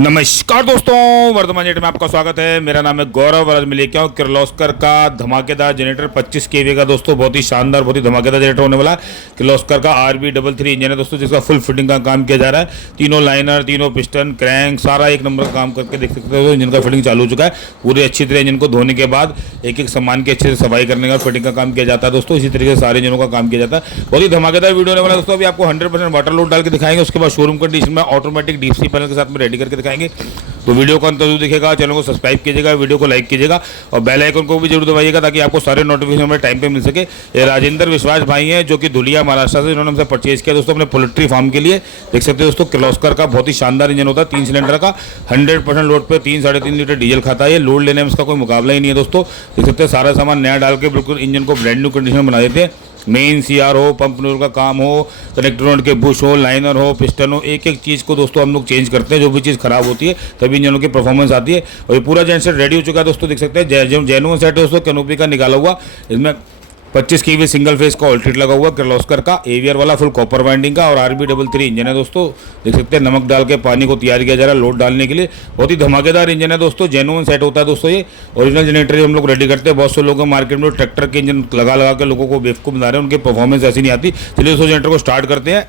नमस्कार दोस्तों, वर्धमान जेनेटर में आपका स्वागत है। मेरा नाम है गौरव और आज मैं लेके आऊँ किर्लोस्कर का धमाकेदार जनरेटर 25 केवी का दोस्तों, बहुत ही शानदार, बहुत ही धमाकेदार जनरेटर होने वाला है। किर्लोस्कर का RB33 इंजन है दोस्तों, जिसका फुल फिटिंग का काम किया जा रहा है। तीनों लाइनर, तीनों पिस्टन, क्रैंक, सारा एक नंबर का काम करके देख सकते हो। इंजन का फिटिंग चालू हो चुका है। पूरे अच्छी तरह इंजन को धोने के बाद एक एक सामान की अच्छे से सफाई करने का फिटिंग का काम किया जाता है दोस्तों। इसी तरीके से सारे इंजनों का काम किया जाता है। बहुत ही धमाकेदार वीडियो होने वाला है दोस्तों। अभी आपको 100% वाटर लोड डाल के दिखाएंगे, उसके बाद शोरूम कंडीशन में ऑटोमेटिक डीप सी पैनल के साथ में रेडी करके दिखाएंगे। तो वीडियो को अंत तक दिखेगा, चैनल को सब्सक्राइब कीजिएगा, वीडियो को लाइक कीजिएगा और बेल आइकन को भी जरूर दबाइएगा ताकि आपको सारे नोटिफिकेशन हमारे टाइम पे मिल सके। ये राजेंद्र विश्वास भाई हैं जो कि धुलिया महाराष्ट्र से, इन्होंने हमसे परचेज किया दोस्तों अपने पोल्ट्री फार्म के लिए। देख सकते हैं दोस्तों, किर्लोस्कर का बहुत ही शानदार इंजन होता है, 3 सिलेंडर का, 100% लोड पे 3-3.5 लीटर डीजल खाता है। ये लोड लेने में इसका कोई मुकाबला ही नहीं है दोस्तों। देख सकते हैं सारा सामान नया डाल के बिल्कुल इंजन को ब्रांड न्यू कंडीशन में बना देते हैं। मेन CR हो, पंप नूर का काम हो, कनेक्टर के बुश हो, लाइनर हो, पिस्टन हो, एक एक चीज़ को दोस्तों हम लोग चेंज करते हैं। जो भी चीज़ खराब होती है तभी इंजनों की परफॉर्मेंस आती है। और ये पूरा जेन सेट रेडी हो चुका है दोस्तों। देख सकते हैं जेनुइन सेट है दोस्तों, कैनोपी का निकाला हुआ। इसमें 25 केवी सिंगल फेस का ऑल्ट्रेट लगा हुआ, किर्लोस्कर का एवीआर वाला फुल कॉपर वाइंडिंग का और RB33 इंजन है दोस्तों। देख सकते हैं नमक डाल के पानी को तैयार किया जा रहा है लोड डालने के लिए। बहुत ही धमाकेदार इंजन है दोस्तों, जेन्युइन सेट होता है दोस्तों। ये ओरिजिनल जनरेटर हम लोग रेडी करते हैं। बहुत से लोग मार्केट में ट्रैक्टर के इंजन लगा के लोगों को बेवकूफ़ बना रहे हैं, उनकी परफॉर्मेंस ऐसी नहीं आती। चलिए दोस्तों जनरेटर को स्टार्ट करते हैं।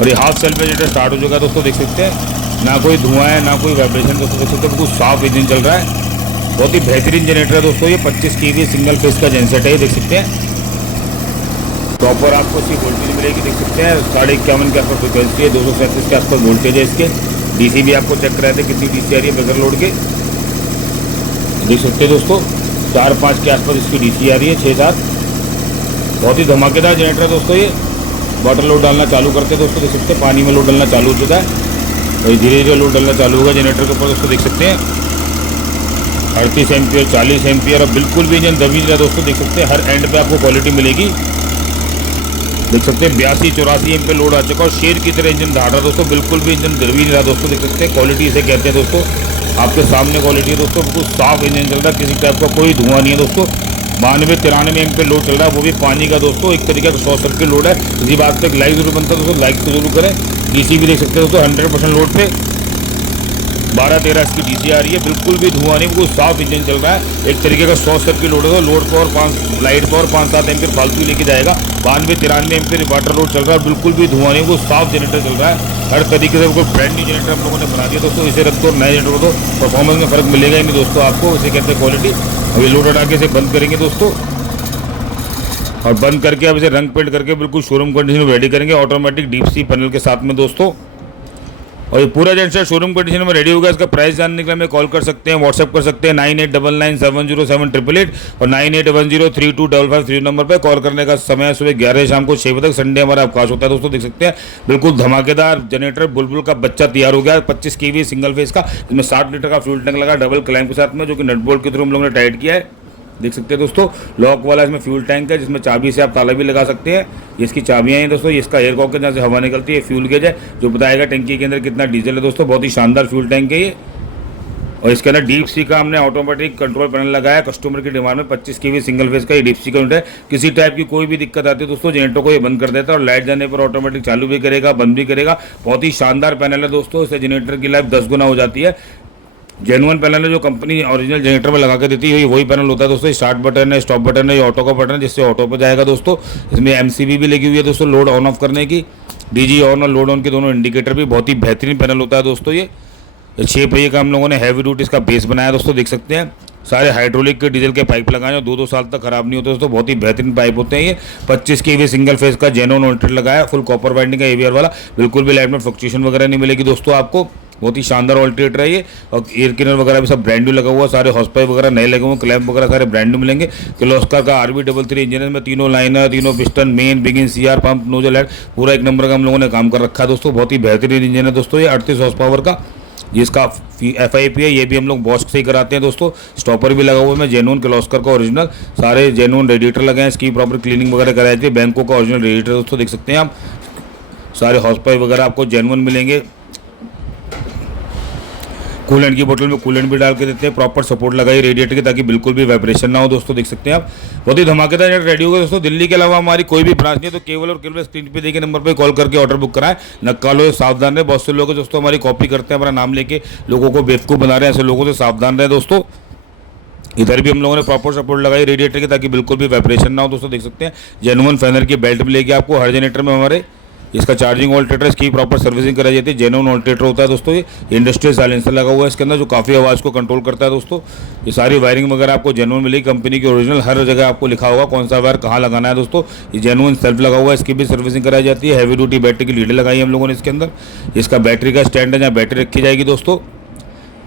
और ये हाफ सेल पे जनरेटर स्टार्ट हो चुका है दोस्तों। देख सकते हैं ना कोई धुआं है ना कोई वाइब्रेशन दोस्तों। देख सकते हैं बिल्कुल साफ इंजन चल रहा है। बहुत ही बेहतरीन जनरेटर है दोस्तों। ये 25 केवी सिंगल फेस का जेनसेट है। ये देख सकते हैं प्रॉपर आपको इसकी वोल्टेज मिलेगी। देख सकते हैं 51.5 के आसपास फ्रिक्वेंसी है, 237 के आसपास वोल्टेज है इसके। DC भी आपको चेक कराए थे कितनी DC आ रही है बगैर लोड के। देख सकते हैं दोस्तों 4-5 के आसपास इसकी DC आ रही है, 6-7। बहुत ही धमाकेदार जनरेटर है दोस्तों। ये वाटर लोड डालना चालू करते हैं दोस्तों। देख सकते हैं पानी में लोड डालना चालू हो चुका है और धीरे धीरे लोड डालना चालू होगा जनरेटर के ऊपर दोस्तों। देख सकते हैं 38 एम्पियर, 40 एम्पियर और बिल्कुल भी इंजन दबी नहीं रहा दोस्तों। देख सकते हैं हर एंड पे आपको क्वालिटी मिलेगी। देख सकते हैं 82-84 एम्पियर लोड आ चुका और शेर की तरह इंजन दहाड़ रहा दोस्तों। बिल्कुल भी इंजन दबी नहीं रहा दोस्तों। देख सकते हैं क्वालिटी इसे कहते हैं दोस्तों। आपके सामने क्वालिटी है दोस्तों, बिल्कुल साफ इंजन चल रहा है, किसी टाइप का कोई धुआं नहीं है दोस्तों। 92-93 एम्पियर लोड चल रहा है, वो भी पानी का दोस्तों। एक तरीके का शॉर्ट सर्किट लोड है। इसी बात पर एक लाइक जरूर बनता है दोस्तों, लाइक तो जरूर करें। DC भी देख सकते हैं दोस्तों 100% लोड पे 12-13 इसकी DC आ रही है। बिल्कुल भी धुआं नहीं, बिल्कुल साफ इंजन चल रहा है। एक तरीके का शॉर्ट सर्किट लोड है। Load power 5, light power 5-7 ampere फालतू लेके जाएगा। 92-93 एम्पियर वाटर लोड चल रहा है। बिल्कुल भी धुआं नहीं, बिल्कुल साफ जनरेटर चल रहा है। हर तरीके से बिल्कुल ब्रांड न्यू जनरेटर हम लोगों ने बना दिया दोस्तों। इसे रख दो नए जनरेटर को तो परफॉर्मेंस में फर्क मिलेगा ही नहीं दोस्तों आपको। इसे कहते हैं क्वालिटी। अभी लोड हटा के इसे बंद करेंगे दोस्तों और बंद करके अब इसे रंग पेंट करके बिल्कुल शोरूम कंडीशन में रेडी करेंगे ऑटोमेटिक डीप सी पैनल के साथ में दोस्तों। और ये पूरा जेनसेट शोरूम कंडीशन में रेडी होगा। इसका प्राइस जानने के लिए हमें कॉल कर सकते हैं, व्हाट्सएप कर सकते हैं 9899707888 और 9810325553 नंबर पे। कॉल करने का समय सुबह 11 शाम को 6 बजे तक। संडे हमारा अवकाश होता है दोस्तों। देख सकते हैं बिल्कुल धमाकेदार जनरेटर बुलबुल का बच्चा तैयार हो गया 25 केवी सिंगल फेस का, जिसमें 60 लीटर का फ्यूल टैंक लगा डबल क्लैंप के साथ में, जो कि नट बोल्ट के थ्रू हम लोगों ने टाइट किया है। देख सकते हैं दोस्तों लॉक वाला इसमें फ्यूल टैंक है, जिसमें चाबी से आप ताला भी लगा सकते हैं। ये इसकी चाबियां हैं दोस्तों। ये इसका एयर कॉक है जहाँ से हवा निकलती है। फ्यूल गेज है जो बताएगा टंकी के अंदर कितना डीजल है दोस्तों। बहुत ही शानदार फ्यूल टैंक है ये। और इसके अंदर डीप सी का हमने ऑटोमेटिक कंट्रोल पैनल लगाया कस्टमर की डिमांड में। 25 केवी सिंगल फेस का ये डीप सी का यूनिट है। किसी टाइप की कोई भी दिक्कत आती है दोस्तों जनरेटर को ये बंद कर देता है और लाइट जाने पर ऑटोमेटिक चालू भी करेगा, बंद भी करेगा। बहुत ही शानदार पैनल है दोस्तों। इससे जनरेटर की लाइफ 10 गुना हो जाती है। जेनुअन पैनल है जो कंपनी ओरिजिनल जनरेटर में लगा के देती है, वही पैनल होता है दोस्तों। स्टार्ट बटन है, स्टॉप बटन है, ये ऑटो का बटन है जिससे ऑटो पर जाएगा दोस्तों। इसमें MCB भी लगी हुई है दोस्तों लोड ऑन ऑफ करने की। DG ऑन और लोड ऑन के दोनों इंडिकेटर भी। बहुत ही बेहतरीन पैनल होता है दोस्तों। ये 6 पहिए का हम लोगों ने हैवी ड्यूटी इसका बेस बनाया दोस्तों। देख सकते हैं सारे हाइड्रोलिक के डीजल के पाइप लगाए हैं, 2-2 साल तक खराब नहीं होते दोस्तों। बहुत ही बेहतरीन पाइप होते हैं ये। 25 केवी सिंगल फेस का जेनुइन ऑल्ट्रेट लगाया, फुल कॉपर वाइंडिंग का AVR वाला। बिल्कुल भी लाइट में फ्लक्चुएशन वगैरह नहीं मिलेगी दोस्तों आपको। बहुत ही शानदार ऑल्ट्रेटर है ये। और एयर क्लीनर वगैरह भी सब ब्रांड न्यू लगा हुआ। सारे हॉर्स पाइप वगैरह नए लगे हुए, क्लैंप वगैरह सारे ब्रांड न्यू मिलेंगे। किर्लोस्कर का RB33 इंजन है में तीनों लाइनर, तीनों piston, main, begin, CR, pump, nozzle head, पूरा एक नंबर का हम लोगों ने काम कर रखा है दोस्तों। बहुत ही बेहतरीन इंजन है दोस्तों ये। 38 हॉर्स पावर का जिसका FIP है। ये भी हम लोग बॉस्क से ही कराते हैं दोस्तों। स्टॉपर भी लगा हुआ है जेनुइन किर्लोस्कर का ओरिजिनल। सारे जेनुइन रेडिएटर लगे हैं। इसकी प्रॉपर क्लीनिंग वगैरह कराई थी। बैंकों का ओरिजिनल रेडिएटर दोस्तों। देख सकते हैं आप सारे हॉर्स पाइप वगैरह आपको जेनुइन मिलेंगे। कूलेंट की बोतल में कूलेंट भी डाल के देते हैं। प्रॉपर सपोर्ट लगाई रेडिएटर की ताकि बिल्कुल भी वाइब्रेशन ना हो दोस्तों, देख सकते हैं आप। बहुत ही धमाकेदार जनरेटर रेडी होगा दोस्तों। दिल्ली के अलावा हमारी कोई भी ब्रांच नहीं है, तो केवल और केवल स्क्रीन पे देखिए नंबर पर कॉल करके ऑर्डर बुक कराएं। नक्कालो सावधान रहे, बहुत से लोग दोस्तों हमारी कॉपी करते हैं, हमारा नाम लेके लोगों को बेवकूफ़ बना रहे हैं। ऐसे लोगों से सावधान रहे दोस्तों। इधर भी हम लोगों ने प्रॉपर सपोर्ट लगाई रेडिएटर की ताकि बिल्कुल भी वाइब्रेशन ना हो दोस्तों, देख सकते हैं। जेन्युइन फैनर की बेल्ट मिलेगी आपको हर जनरेटर में हमारे। इसका चार्जिंग वोल्टेटर, इसकी प्रॉपर सर्विसिंग कराई जाती है। जेन्युइन वोल्टेटर होता है दोस्तों। ये इंडस्ट्रियल साइलेंसर लगा हुआ है इसके अंदर, जो काफ़ी आवाज़ को कंट्रोल करता है दोस्तों। ये सारी वायरिंग वगैरह आपको जेन्युइन मिलेगी, कंपनी की ओरिजिनल। हर जगह आपको लिखा होगा कौन सा वायर कहाँ लगाना है दोस्तों। ये जेन्युइन सेल्फ लगा हुआ है, इसकी भी सर्विसिंग कराई जाती है। हैवी ड्यूटी बैटरी की लीडें लगाई हम लोगों ने इसके अंदर। इसका बैटरी का स्टैंड है जहाँ बैटरी रखी जाएगी दोस्तों।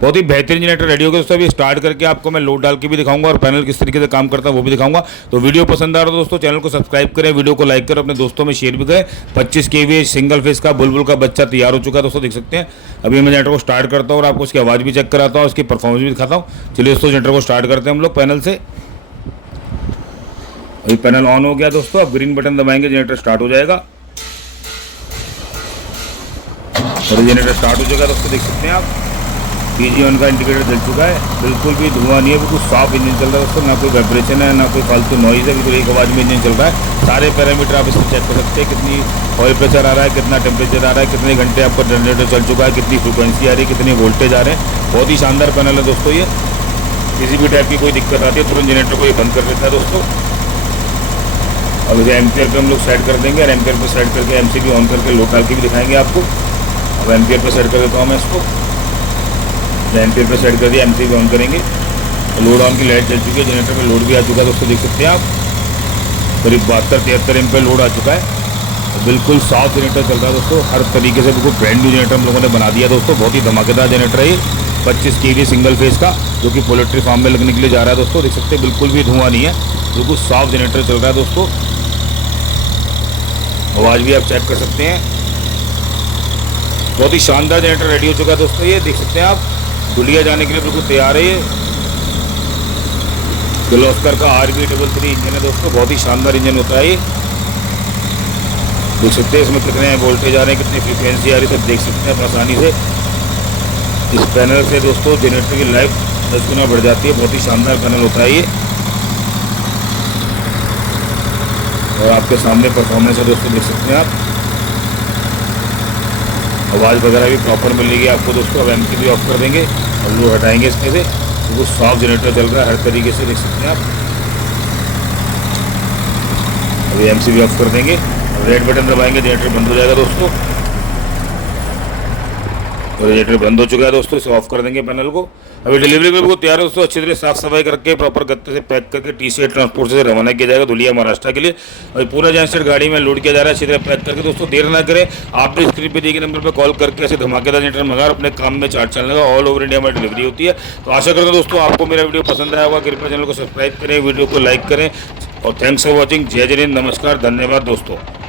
बहुत ही बेहतरीन जनरेटर रेडी हो गया दोस्तों। अभी स्टार्ट करके आपको मैं लोड डाल के भी दिखाऊंगा और पैनल किस तरीके से काम करता है वो भी दिखाऊंगा। तो वीडियो पसंद आ रहा हो दोस्तों, चैनल को सब्सक्राइब करें, वीडियो को लाइक करें, अपने दोस्तों में शेयर भी करें। 25 kVA सिंगल फेस का बुलबुल का बच्चा तैयार हो चुका है दोस्तों, देख सकते हैं। अभी मैं जनरेटर को स्टार्ट करता हूँ और आपको उसकी आवाज़ भी चेक कराता हूँ, उसकी परफॉर्मेंस भी दिखाता हूँ। चलिए दोस्तों जनरेटर को स्टार्ट करते हैं हम लोग पैनल से। अभी पैनल ऑन हो गया दोस्तों। अब ग्रीन बटन दबाएंगे, जनरेटर स्टार्ट हो जाएगा। और जनरेटर स्टार्ट हो चुका है दोस्तों, देख सकते हैं आप। PG1 का इंडिकेटर जल चुका है, बिल्कुल भी धुआं नहीं है, बिल्कुल साफ इंजन चल रहा है दोस्तों। ना कोई वाइब्रेशन है, ना कोई फालतू नॉइज़ है, बिल्कुल एक आवाज़ में इंजन चल रहा है। सारे पैरामीटर आप इसमें चेक कर सकते हैं। कितनी ऑयल प्रेशर आ रहा है, कितना टेम्परेचर आ रहा है, कितने घंटे आपका जनरेटर चल चुका है, कितनी फ्रिक्वेंसी आ रही है, कितने वोल्टेज आ रहे हैं। बहुत ही शानदार पैनल है दोस्तों ये। किसी भी टाइप की कोई दिक्कत आती है तुरंत जनरेटर को ये बंद कर देता है दोस्तों। अब इसे एम्पियर पे हम लोग सेट कर देंगे और एम्पियर पे सेट करके MCB ऑन करके लोड डाल के भी दिखाएंगे आपको। अब एम्पियर पे सेट कर देता हूँ मैं इसको। एम्पियर पे सेट कर दिया, MCB ऑन करेंगे। लोड ऑन की लाइट जल चुकी है, जनरेटर में लोड भी आ चुका है दोस्तों, देख सकते हैं आप। करीब 72-73 एम्पियर लोड आ चुका है। बिल्कुल साफ जनरेटर चल रहा है दोस्तों, हर तरीके से बिल्कुल ब्रांड न्यू जनरेटर हम लोगों ने बना दिया दोस्तों। बहुत ही धमाकेदार जनरेटर है ये 25 kVA सिंगल फेस का, जो कि पोल्ट्री फार्म में लगने के लिए जा रहा है दोस्तों, देख सकते हैं। बिल्कुल भी धुआं नहीं है, बिल्कुल साफ जनरेटर चल रहा है दोस्तों। आवाज़ भी आप चेक कर सकते हैं। बहुत ही शानदार जनरेटर रेडी हो चुका है दोस्तों, ये देख सकते हैं आप। दुलिया जाने के लिए बिल्कुल तैयार है ये। किर्लोस्कर का RB33 इंजन है दोस्तों, बहुत ही शानदार इंजन होता है ये। देख सकते हैं इसमें कितने वोल्टेज आ रहे हैं, कितनी फ्रीक्वेंसी आ रही है, सब देख सकते हैं आप आसानी से। इस पैनल से दोस्तों जनरेटर की लाइफ 10 गुना बढ़ जाती है। बहुत ही शानदार पैनल होता है ये। और आपके सामने परफॉर्मेंस है दोस्तों, देख सकते हैं आप। आवाज़ वगैरह भी प्रॉपर मिलेगी आपको दोस्तों। अब MCB ऑफ कर देंगे और लोड हटाएंगे इसमें से। बिल्कुल साफ जनरेटर चल रहा है हर तरीके से, देख सकते हैं आप। अभी MCB ऑफ कर देंगे, रेड बटन दबाएंगे, जनरेटर बंद हो जाएगा दोस्तों। और जनरेटर बंद हो चुका है दोस्तों, इसे ऑफ कर देंगे पैनल को। अभी डिलीवरी में तैयार है दोस्तों। अच्छी तरह साफ सफाई करके प्रॉपर गत्ते से पैक करके TCA ट्रांसपोर्ट से रवाना किया जाएगा धुलिया महाराष्ट्र के लिए। और पूरा जनरेटर गाड़ी में लोड किया जा रहा है अच्छी तरह पैक करके दोस्तों। देर ना करें, आप भी स्क्रीन पे दिए गए नंबर पर कॉल करके ऐसे धमाकेदार जनरेटर मंगा और अपने काम में चार्ज चलने का। ऑल ओवर इंडिया में डिलीवरी होती है। तो आशा करता हूं दोस्तों आपको मेरा वीडियो पसंद आया होगा। कृपया चैनल को सब्सक्राइब करें, वीडियो को लाइक करें और थैंक्स फॉर वॉचिंग। जय जय हिंद, नमस्कार, धन्यवाद दोस्तों।